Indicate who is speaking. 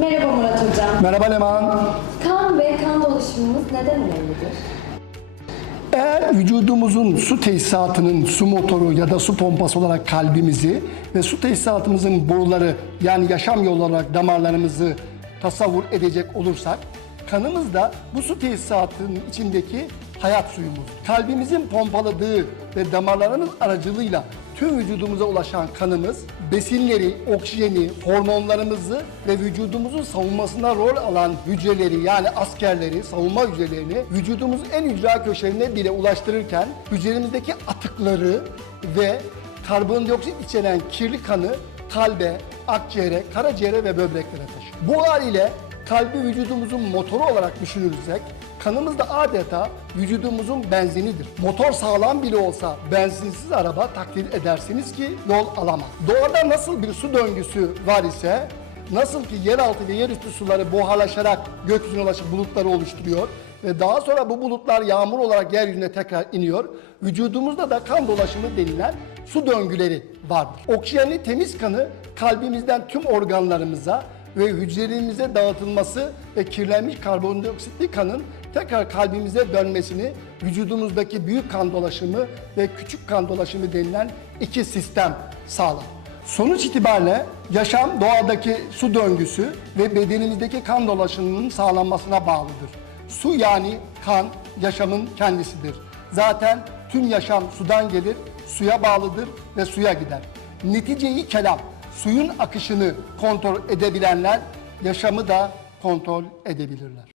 Speaker 1: Merhaba Murat Hocam.
Speaker 2: Merhaba Leman.
Speaker 1: Kan ve kan dolaşımımız neden önemlidir?
Speaker 2: Eğer vücudumuzun su tesisatının su motoru ya da su pompası olarak kalbimizi ve su tesisatımızın boruları yani yaşam yolu olarak damarlarımızı tasavvur edecek olursak kanımız da bu su tesisatının içindeki hayat suyumuz. Kalbimizin pompaladığı ve damarlarımız aracılığıyla tüm vücudumuza ulaşan kanımız besinleri, oksijeni, hormonlarımızı ve vücudumuzun savunmasında rol alan hücreleri yani askerleri, savunma hücrelerini vücudumuzun en ücra köşelerine bile ulaştırırken hücremizdeki atıkları ve karbondioksit içeren kirli kanı kalbe, akciğere, karaciğere ve böbreklere taşır. Bu haliyle kalbi vücudumuzun motoru olarak düşünürsek kanımız da adeta vücudumuzun benzinidir. Motor sağlam bile olsa benzinsiz araba takdir edersiniz ki yol alamaz. Doğada nasıl bir su döngüsü var ise nasıl ki yeraltı ve yerüstü suları buharlaşarak gökyüzüne ulaşıp bulutları oluşturuyor ve daha sonra bu bulutlar yağmur olarak yeryüzüne tekrar iniyor. Vücudumuzda da kan dolaşımı denilen su döngüleri vardır. Oksijenli temiz kanı kalbimizden tüm organlarımıza ve hücrelerimize dağıtılması ve kirlenmiş karbondioksitli kanın tekrar kalbimize dönmesini vücudumuzdaki büyük kan dolaşımı ve küçük kan dolaşımı denilen iki sistem sağlar. Sonuç itibariyle yaşam doğadaki su döngüsü ve bedenimizdeki kan dolaşımının sağlanmasına bağlıdır. Su yani kan yaşamın kendisidir. Zaten tüm yaşam sudan gelir, suya bağlıdır ve suya gider. Neticeyi kelam, suyun akışını kontrol edebilenler yaşamı da kontrol edebilirler.